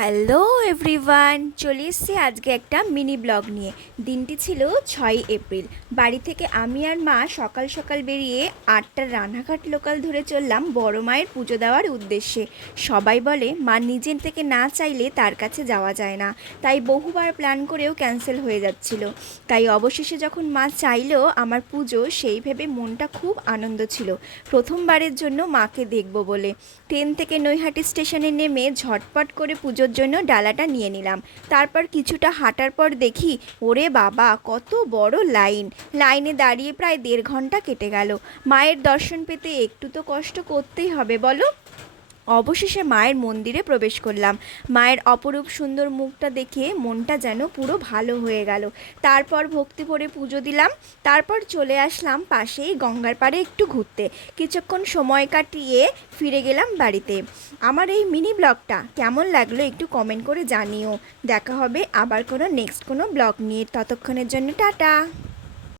Hello everyone, চলে এসেছি আজকে একটা মিনি ব্লগ নিয়ে। দিনটি ছিল 6 এপ্রিল। বাড়ি থেকে আমি আর মা সকাল সকাল বেরিয়ে 8টার রানাঘাট লোকাল ধরে চললাম বড় মায়ের পুজো দেওয়ার উদ্দেশ্যে। সবাই বলে মা নিজের থেকে না চাইলে তার কাছে যাওয়া যায় না, তাই বহুবার প্ল্যান করেও ক্যান্সেল হয়ে যাচ্ছিল। তাই অবশেষে যখন মা চাইলো আমার পুজো, সেই ভেবে মনটা খুব আনন্দ ছিল। প্রথমবারের জন্য মাকে দেখব বলে ট্রেন থেকে নৈহাটি স্টেশনে নেমে ঝটপট করে পুজোর জন্য ডালাটা নিয়ে নিলাম। তারপর কিছুটা হাঁটার পর দেখি, ওরে বাবা, কত বড় লাইনে দাঁড়িয়ে প্রায় 1.5 ঘন্টা কেটে গেল। মায়ের দর্শন পেতে একটু তো কষ্ট করতেই হবে বলো। অবশেষে মায়ের মন্দিরে প্রবেশ করলাম। মায়ের অপরূপ সুন্দর মুখটা দেখে মনটা যেন পুরো ভালো হয়ে গেল। তারপর ভক্তি ভরে পুজো দিলাম। তারপর চলে আসলাম পাশেই গঙ্গার পাড়ে একটু ঘুরতে। কিছুক্ষণ সময় কাটিয়ে ফিরে গেলাম বাড়িতে। আমার এই মিনি ব্লগটা কেমন লাগলো একটু কমেন্ট করে জানিও। দেখা হবে আবার কোনো নেক্সট কোনো ব্লগ নিয়ে। ততক্ষণের জন্য টাটা।